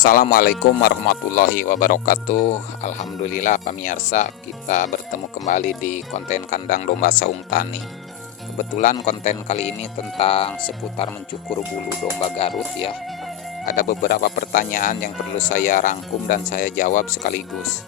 Assalamualaikum warahmatullahi wabarakatuh. Alhamdulillah pemirsa, kita bertemu kembali di konten kandang domba saung tani. Kebetulan konten kali ini tentang seputar mencukur bulu domba Garut ya. Ada beberapa pertanyaan yang perlu saya rangkum dan saya jawab sekaligus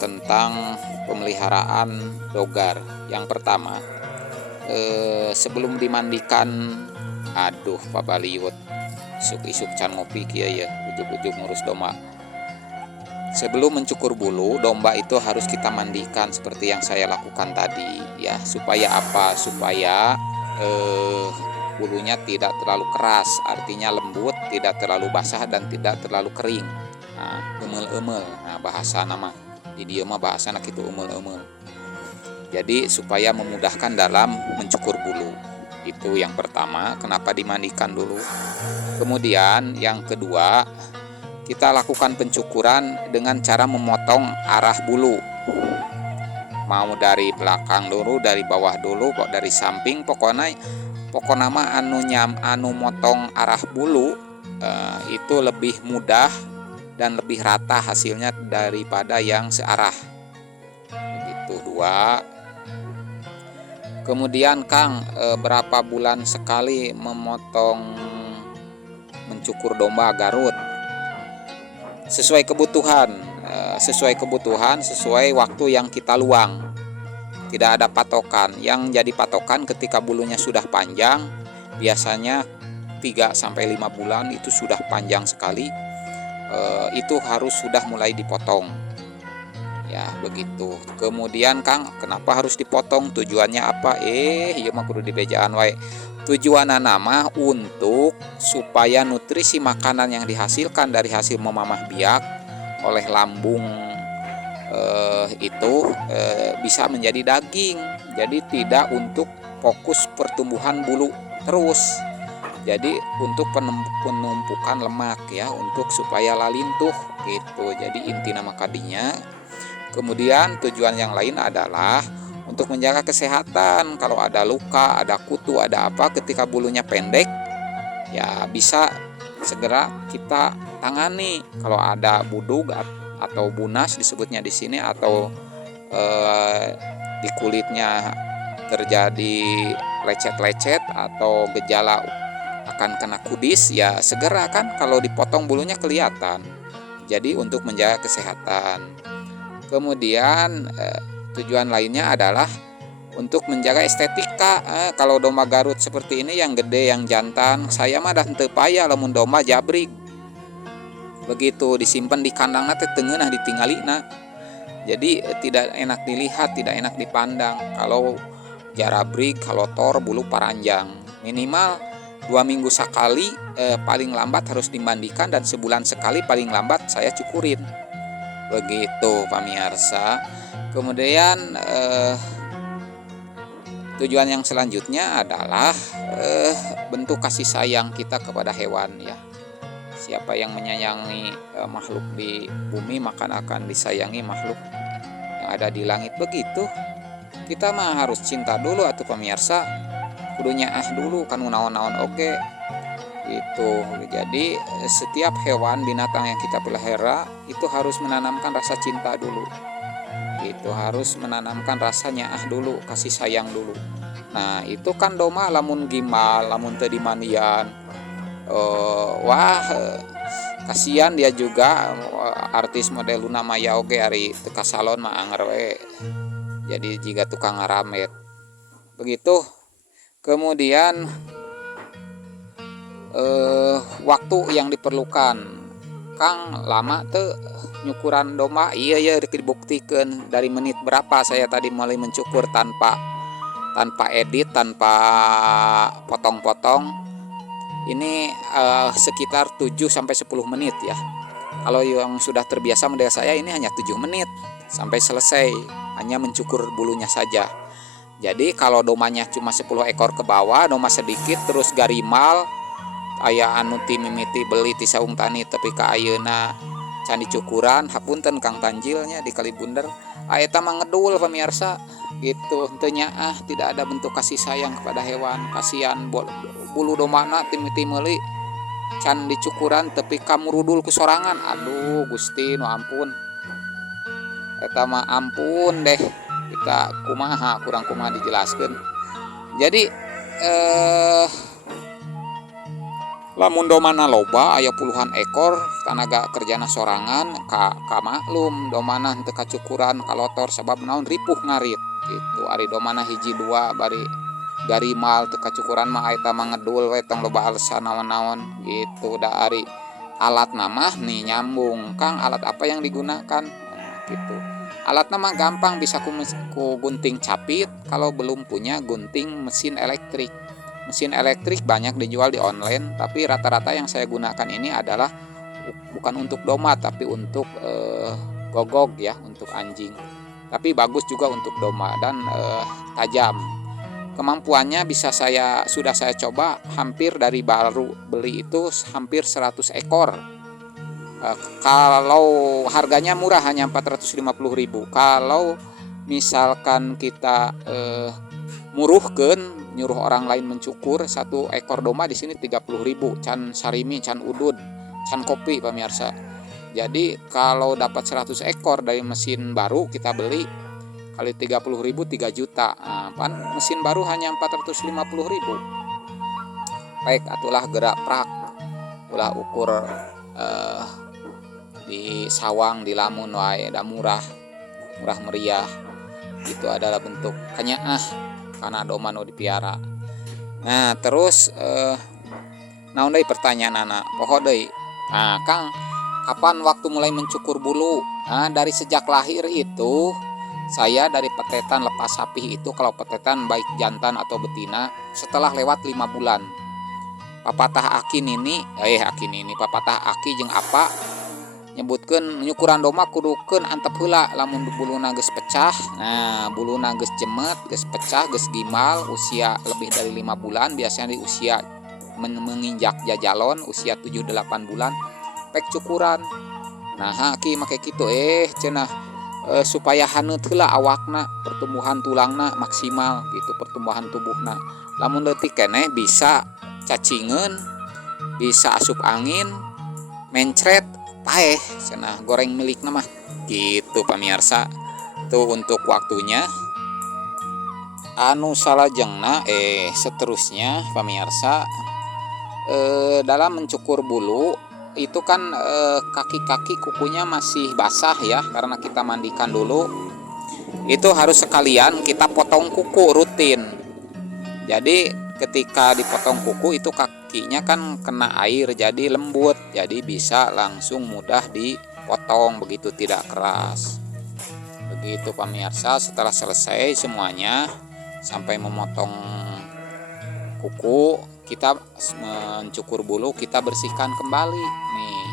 tentang pemeliharaan dogar. Yang pertama, sebelum dimandikan, aduh Pak Baliut, isuk-isuk can ngopi kia ya, ujuk-ujuk ngurus domba. Sebelum mencukur bulu domba itu harus kita mandikan seperti yang saya lakukan tadi ya. Supaya apa? Supaya bulunya tidak terlalu keras, artinya lembut, tidak terlalu basah dan tidak terlalu kering. Nah, emel-emel. Nah, bahasa nama di dia mah bahasa anak itu emel-emel. Jadi supaya memudahkan dalam mencukur bulu. Itu yang pertama, kenapa dimandikan dulu. Kemudian yang kedua, kita lakukan pencukuran dengan cara memotong arah bulu. Mau dari belakang dulu, dari bawah dulu, dari samping, pokoknya mah anu motong arah bulu itu lebih mudah dan lebih rata hasilnya daripada yang searah. Begitu dua. Kemudian Kang, berapa bulan sekali mencukur domba Garut? Sesuai kebutuhan, sesuai waktu yang kita luang. Tidak ada patokan. Yang jadi patokan ketika bulunya sudah panjang, biasanya 3-5 bulan itu sudah panjang sekali. Itu harus sudah mulai dipotong. Ya begitu. Kemudian Kang, kenapa harus dipotong? Tujuannya apa? Iya mah kudu dibejaan wae. Tujuan nama untuk supaya nutrisi makanan yang dihasilkan dari hasil memamah biak oleh lambung itu bisa menjadi daging. Jadi tidak untuk fokus pertumbuhan bulu terus. Jadi untuk penumpukan lemak ya, untuk supaya lalintuh gitu. Jadi inti nama kadinya. Kemudian tujuan yang lain adalah untuk menjaga kesehatan. Kalau ada luka, ada kutu, ada apa ketika bulunya pendek, ya bisa segera kita tangani. Kalau ada budug atau bunas disebutnya di sini, atau di kulitnya terjadi lecet-lecet atau gejala akan kena kudis, ya segera kan kalau dipotong bulunya kelihatan. Jadi untuk menjaga kesehatan. Kemudian tujuan lainnya adalah untuk menjaga estetika. Kalau domba Garut seperti ini yang gede, yang jantan, saya mah dah teu payah lamun domba jabrig. Begitu disimpan di kandangna teh teu ngeunah ditinggalina. Jadi tidak enak dilihat, tidak enak dipandang. Kalau jarabrig, kalau tor, bulu paranjang. Minimal 2 minggu sekali paling lambat harus dimandikan, dan sebulan sekali paling lambat saya cukurin. Begitu pemirsa. Kemudian tujuan yang selanjutnya adalah bentuk kasih sayang kita kepada hewan ya. Siapa yang menyayangi makhluk di bumi, maka akan disayangi makhluk yang ada di langit. Begitu. Kita mah harus cinta dulu atuh pemirsa. Kudunya dulu kan naon-naon oge. Itu. Jadi setiap hewan binatang yang kita pelihara itu harus menanamkan rasa cinta dulu. Itu harus menanamkan rasanya dulu, kasih sayang dulu. Nah itu kan domba lamun gimal, lamun teu dimandian, kasihan dia juga. Artis model Luna Maya oge ari teu ka salon mah anger we. Jadi jiga tukang ngaramet. Begitu. Kemudian waktu yang diperlukan, Kang, lama tuh nyukuran domba. Iya dibuktikan dari menit berapa saya tadi mulai mencukur tanpa edit, tanpa potong-potong. Ini sekitar 7-10 menit ya. Kalau yang sudah terbiasa model saya ini hanya 7 menit sampai selesai, hanya mencukur bulunya saja. Jadi kalau domanya cuma 10 ekor ke bawah, domba sedikit terus garimal, aya anu ti mimiti beli ti saung tani tapi ka ayeuna can dicukuran, hapunten Kang Tanjilnya di Kalibunder. Eta mah ngedul pemirsa gitu. Teu nyaah, tidak ada bentuk kasih sayang kepada hewan. Kasihan bulu domana ti meuli can dicukuran tapi kamu rudul ke sorangan. Aduh Gusti nu ampun, eta mah ampun deh, kita kumaha kurang kumaha dijelaskan. Jadi lamun domana loba aya puluhan ekor tanaga kerjana sorangan ka maklum domana teu kacukuran kalotor sabab naon ripuh ngarit gitu. Ari domana hiji dua bari garimal teu kacukuran mah eta mah ngedul we tong loba alesan naon-naon gitu. Da ari alat namah nih nyambung Kang, alat apa yang digunakan gitu. Alatnya mah gampang, bisa ku gunting capit kalau belum punya gunting mesin elektrik. Mesin elektrik banyak dijual di online, tapi rata-rata yang saya gunakan ini adalah bukan untuk doma tapi untuk gogog ya, untuk anjing. Tapi bagus juga untuk doma dan tajam. Kemampuannya sudah saya coba hampir dari baru beli itu hampir 100 ekor. Kalau harganya murah hanya 450.000. Kalau misalkan kita nyuruh orang lain mencukur satu ekor domba di sini 30.000, can sarimi, can udud, can kopi pemirsa. Jadi kalau dapat 100 ekor dari mesin baru kita beli kali 30.000 3 juta. Pan mesin baru hanya 450.000. Baik atulah gerak prak, ulah ukur di sawang di lamun wae da murah meriah. Itu adalah bentuk kanyaah karena domba nu dipiara. Nah terus naon deui pertanyaan anak poho deui. Nah Kang, kapan waktu mulai mencukur bulu? Nah dari sejak lahir itu saya dari petetan lepas sapi itu, kalau petetan baik jantan atau betina setelah lewat 5 bulan. Papatah aki nini papatah aki jeung apa nyebutkeun nyukuran domba kudukeun antep heula lamun buluna geus pecah. Nah buluna geus jemet, geus pecah, geus gimal usia lebih dari 5 bulan, biasanya di usia menginjak jajalon usia 7-8 bulan pek cukuran. Nah haki make kitu cenah supaya haneut heula awakna, pertumbuhan tulangna maksimal gitu, pertumbuhan tubuhna. Lamun leutik keneh bisa cacingeun, bisa asup angin, mencret paeh cenah goreng milikna mah gitu pamirsa. Tuh untuk waktunya. Anu salajengna seterusnya pamirsa, dalam mencukur bulu itu kan kaki-kaki kukunya masih basah ya karena kita mandikan dulu. Itu harus sekalian kita potong kuku rutin. Jadi ketika dipotong kuku itu kakinya kan kena air jadi lembut, jadi bisa langsung mudah dipotong begitu, tidak keras. Begitu pemirsa. Setelah selesai semuanya sampai memotong kuku, kita mencukur bulu, kita bersihkan kembali nih.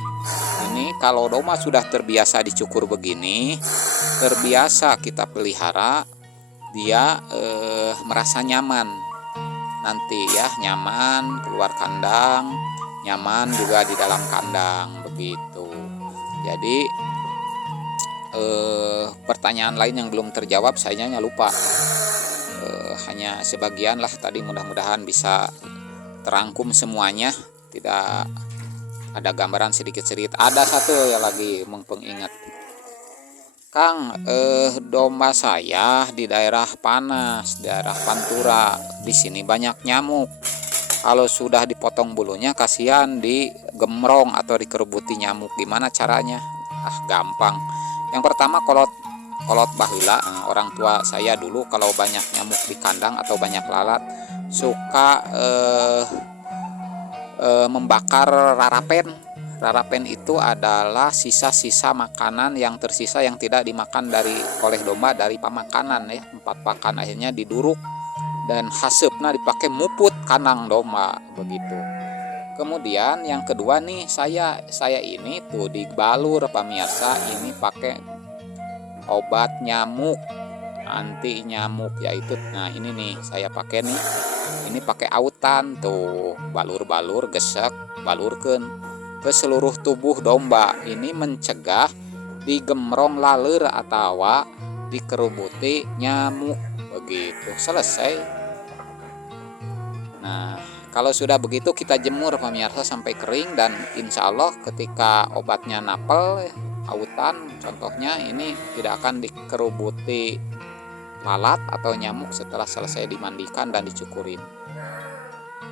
Ini kalau domba sudah terbiasa dicukur begini, terbiasa kita pelihara, dia merasa nyaman nanti ya, nyaman keluar kandang, nyaman juga di dalam kandang begitu. Jadi pertanyaan lain yang belum terjawab sayanya lupa, hanya sebagian lah tadi, mudah-mudahan bisa terangkum semuanya, tidak ada gambaran sedikit-sedikit. Ada satu ya lagi pengingat Kang, domba saya di daerah panas, daerah Pantura, di sini banyak nyamuk. Kalau sudah dipotong bulunya kasihan digemrong atau dikerubuti nyamuk. Gimana caranya? Gampang. Yang pertama kolot baheula. Orang tua saya dulu kalau banyak nyamuk di kandang atau banyak lalat suka membakar rarapen. Rarapen itu adalah sisa-sisa makanan yang tersisa yang tidak dimakan oleh domba dari pamakanan ya, 4 pakan, akhirnya diduruk dan hasepna dipakai muput kandang domba begitu. Kemudian yang kedua nih, saya ini tuh dibalur pemirsa, ini pakai obat nyamuk, anti nyamuk yaitu, nah ini nih saya pakai nih, ini pakai autan tuh, balur gesek balurkeun ke seluruh tubuh domba. Ini mencegah digemrong laler atau dikerubuti nyamuk begitu. Selesai. Nah Kalau sudah begitu kita jemur pemirsa sampai kering, dan insya Allah ketika obatnya napel autan contohnya, ini tidak akan dikerubuti lalat atau nyamuk setelah selesai dimandikan dan dicukurin.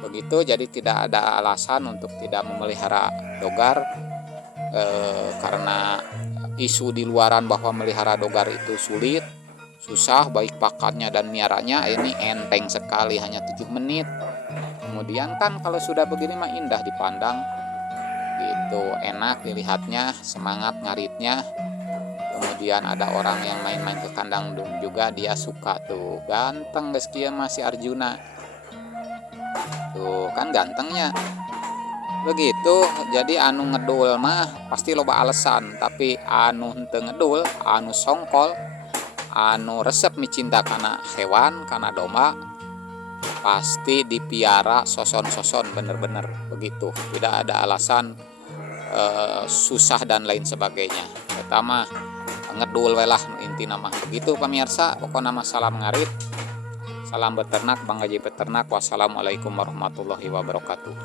Begitu, jadi tidak ada alasan untuk tidak memelihara dogar, karena isu di luaran bahwa melihara dogar itu sulit, susah, baik pakannya dan miaranya. Ini enteng sekali, hanya 7 menit. Kemudian kan kalau sudah begini mah indah dipandang gitu, enak dilihatnya, semangat ngaritnya. Kemudian ada orang yang main-main ke kandang juga, dia suka tuh, ganteng geus kieu masih Arjuna tuh, kan gantengnya begitu. Jadi anu ngedul mah pasti loba alasan, tapi anu henteu ngedul, anu songkol, anu resep micinta kana hewan, kana domba, pasti dipiara soson-soson bener-bener begitu. Tidak ada alasan susah dan lain sebagainya. Pertama ngedul welah inti nama begitu pemirsa. Pokoknya nama salam ngarit, salam beternak, Bang Haji Peternak. Wassalamualaikum warahmatullahi wabarakatuh.